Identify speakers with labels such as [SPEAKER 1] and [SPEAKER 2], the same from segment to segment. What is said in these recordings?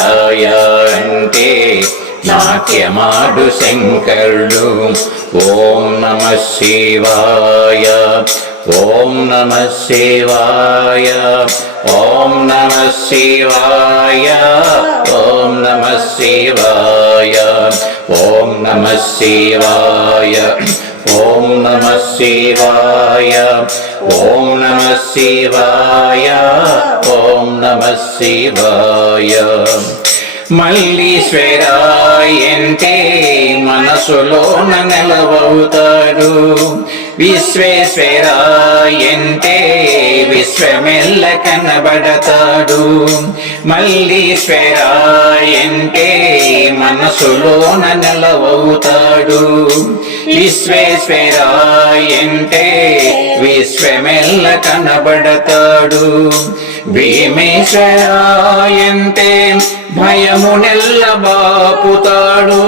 [SPEAKER 1] అంటే నాట్యమాడు శంకరుడు. ఓం నమ శివాయ ఓం నమ శివాయ ఓం నమ శివాయ ఓం నమ శివాయ ఓం నమ శివాయ. ఓం నమ శివాయ ఓం నమ శివాయ ఓం నమ శివాయ. మల్లీశ్వరాయంటే మనసులోన నెలవవుతాడు విశ్వేశ్వరాయంటే విశ్వమెల్ల కనబడతాడు. మల్లీశ్వరాయంటే మనసులోన నెలవవుతాడు విశ్వేశ్వరాయంటే విశ్వమెల్ల కనబడతాడు. భీమేశ్వరాయంతే భయము నెల్ల బాపుతాడు.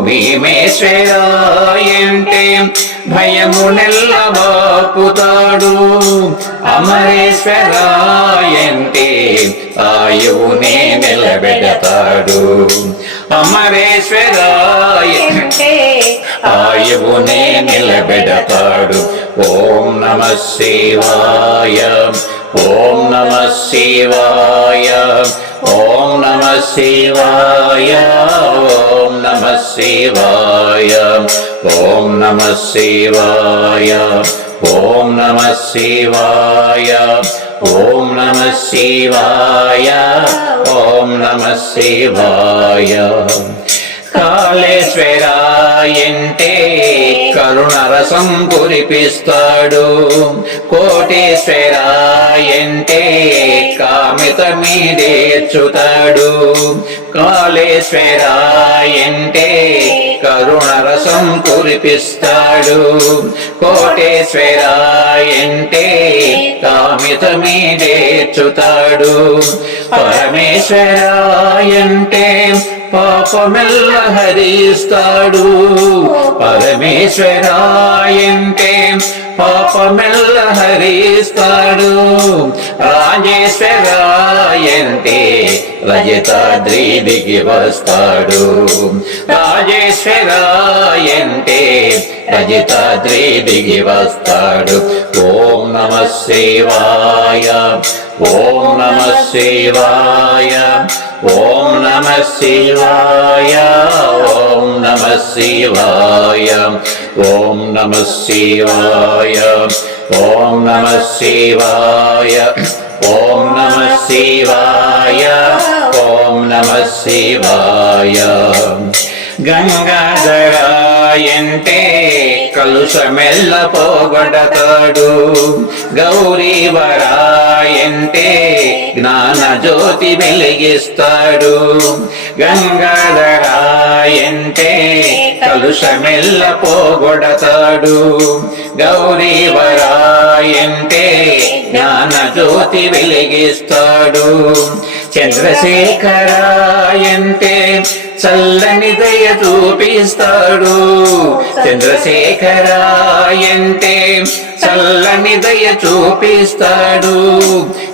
[SPEAKER 1] భీమేశ్వరాయంటే భయము నెల్ల బాపుతాడు. అమరేశ్వరాయంతే ఆయువునే నిలబెడతాడు. అమరేశ్వరాయ ఆయువునే నిలబెడతాడు. ఓం నమ శివాయ. ఓం నమ శివాయ. ఓం నమ శివాయ. ఓం నమ శివాయ. ఓం నమ శివాయ. ఓం నమ శివాయ. ఓం నమ శివాయ. ఓం నమ శివాయ. కాళేశ్వరాయంటే కరుణరసం కురిపిస్తాడు. కోటేశ్వరాయంటే కామిత మీదేర్చుతాడు కాళేశ్వరాయంటే కరుణరసం కురిపిస్తాడు. కోటేశ్వరాయంటే కామిత నేర్చుతాడు. పరమేశ్వరాయంటే పాపమెల్ల హరిస్తాడు. పరమేశ్వరాయంటే పాపమెల్ల హరిస్తాడు. రాజేశ్వరాయంటే రజతాద్రీదికి వస్తాడు. రాజేశ్వరాయంటే రజతాద్రి దిగి వస్తాడు. ఓం నమ శివాయ ఓం నమ శివాయ ఓం నమ శివాయ ఓం నమ శివాయ. ఓం నమ శివాయ ఓం నమ శివాయ ఓం నమ శివాయ ఓం నమ శివాయ. గంగాధరాయంటే కలుషమెల్ల పోగొడతాడు. గౌరీవరాయంటే జ్ఞాన జ్యోతి వెలిగిస్తాడు. గంగాధరాయంటే కలుషమెల్ల పోగొడతాడు. గౌరీవరాయంటే జ్ఞాన జ్యోతి వెలిగిస్తాడు. చంద్రశేఖరాయంటే చల్లని దయ చూపిస్తాడు. చంద్రశేఖరాయంటే చల్లని దయ చూపిస్తాడు.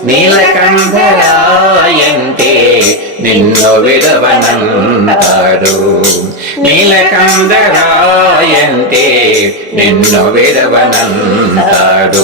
[SPEAKER 1] నీలకంఠరాయంటే నిన్ను విడవనంటాడు నీలకందరాయంతే నిన్ను విడవనంటాడు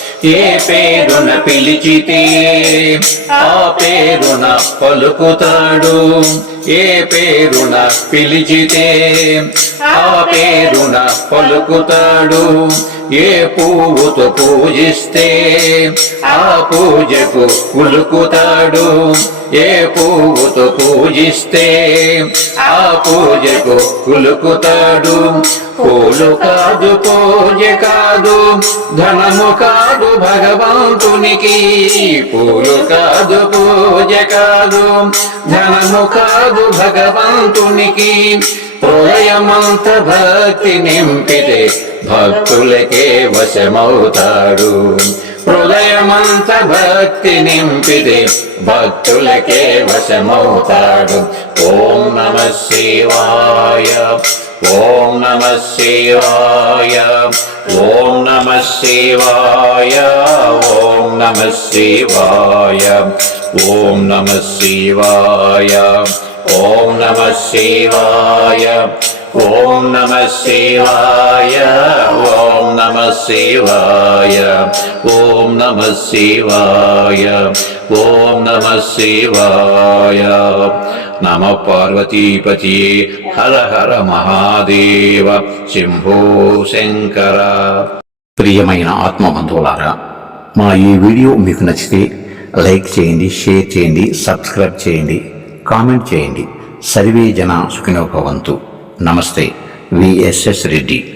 [SPEAKER 1] ఏ పేరున పిలిచితే ఆ పేరున పలుకుతాడు. ఏ పేరున పిలిచితే ఆ పేరున పలుకుతాడు. ఏ పువ్వుతో పూజిస్తే ఆ పూజకు ఉలుకుతాడు. ఏ పువ్వుతో పూజిస్తే ఆ పూజకు కులుకుతాడు పూలు కాదు పూజ కాదు ధనము కాదు భగవంతునికి. పూలు కాదు పూజ కాదు ధనము కాదు భగవంతునికి. హృదయమంత భక్తి నింపితే భక్తులకే వశమవుతాడు. హృదయమంత భక్తి నింపితే భక్తులకే వశమవుతాడు. ఓం నమ శివాయ ఓం నమ శివాయ ఓం నమ శివాయ ఓం నమ శివాయ ఓం నమ శివాయ. ॐ नमः శివాయ ॐ नमः శివాయ ॐ नमः శివాయ ॐ नमः శివాయ ॐ नमः శివాయ. నమ పార్వతీపతి హర హర మహాదేవ శంభో శంకర. ప్రియమైన ఆత్మబంధువులారా మా ఈ వీడియో మీకు నచ్చితే లైక్ చేయండి షేర్ చేయండి సబ్స్క్రైబ్ చేయండి. కామెంట్ చేయండి. సర్వే జన సుఖినోభవంతు. నమస్తే. విఎస్ఎస్ రెడ్డి.